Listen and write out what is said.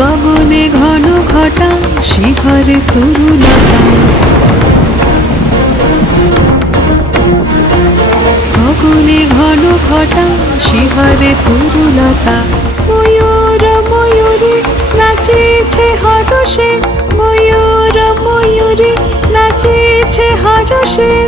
গগনে ঘন ঘটা শিখরে তরুলতা গগনে ঘন ঘটা শিহরে তরুলতা ময়ূর, ময়ূরে নাচেছে হরসে ময়ূর, ময়ূরে নাচেছে হরসে